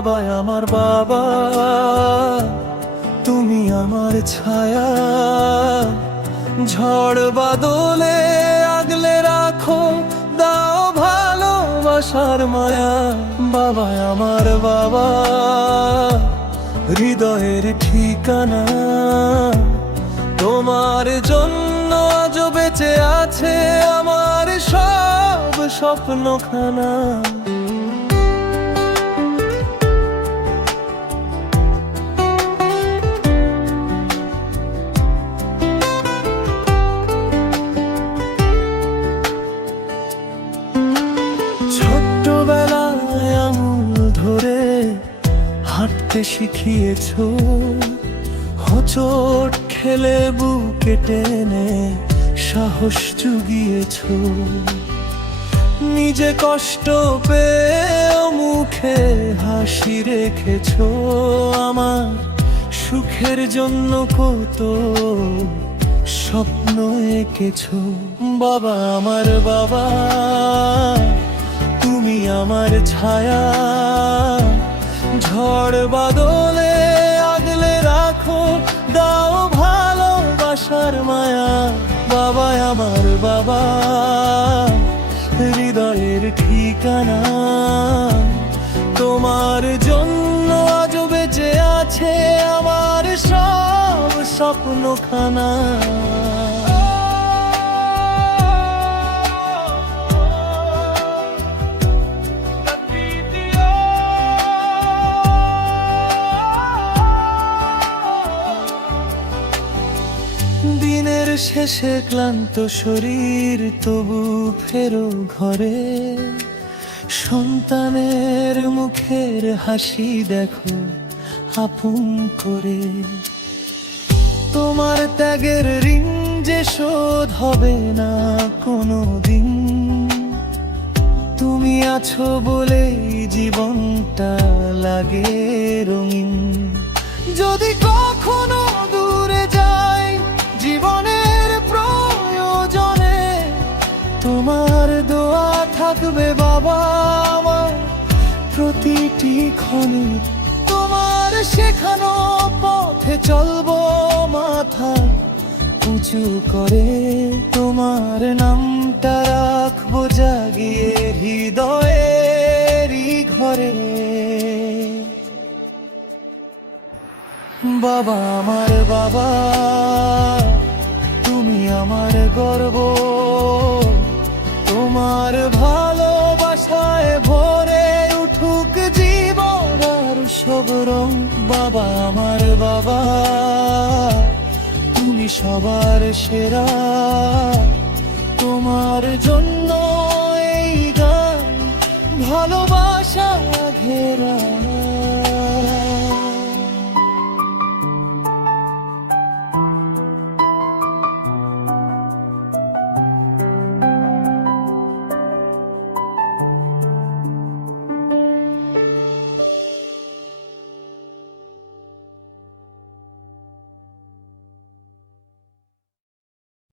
বাবা আমার বাবা, তুমি আমার ছায়া, ঝড় বাদলে আগলে রাখো, দাও ভালোবাসার মায়া। বাবা আমার বাবা, হৃদয়ের ঠিকানা, তোমার জন্য আজ বেঁচে আছে আমার সব স্বপ্নখানা। ছোট্টবেলায় আঙুল ধরে হাঁটতে শিখিয়েছো, হোঁচট খেলে বুকে টেনে সাহস জুগিয়েছো। নিজে কষ্ট পেয়েও মুখে হাসি রেখেছো, আমার সুখের জন্য কত স্বপ্ন এঁকেছো। বাবা আমার বাবা, তুমি আমার ছায়া, ঝড় বাদলে আগলে রাখো, দাও ভালোবাসার মায়া। বাবা আমার বাবা, হৃদয়ের ঠিকানা, তোমার জন্য আজ বেঁচে আছে আমার সব স্বপ্নখানা। দিনের শেষে ক্লান্ত শরীর তবু ফেরো ঘরে, সন্তানের মুখের হাসি দেখো আপন করে। তোমার ত্যাগের ঋণ যে শোধ হবে না কোনো দিন, তুমি আছো বলেই জীবনটা লাগে রঙিন। যদি কখনো দূরে যাই জীবনের প্রয়োজনে, তোমার দোয়া থাকবে বাবা আমার প্রতিটি ক্ষণে। তোমার শেখানো পথে চলবো মাথা উঁচু করে, তোমার নামটা রাখবো জাগিয়ে হৃদয়েরই ঘরে। বাবা আমার বাবা, তুমি আমার গর্ব, তোমার ভালোবাসায় ভরে উঠুক জীবন আর সব রং। বাবা আমার বাবা, তুমি সবার সেরা, তোমার জন্য এই গান ভালোবাসা ঘেরা।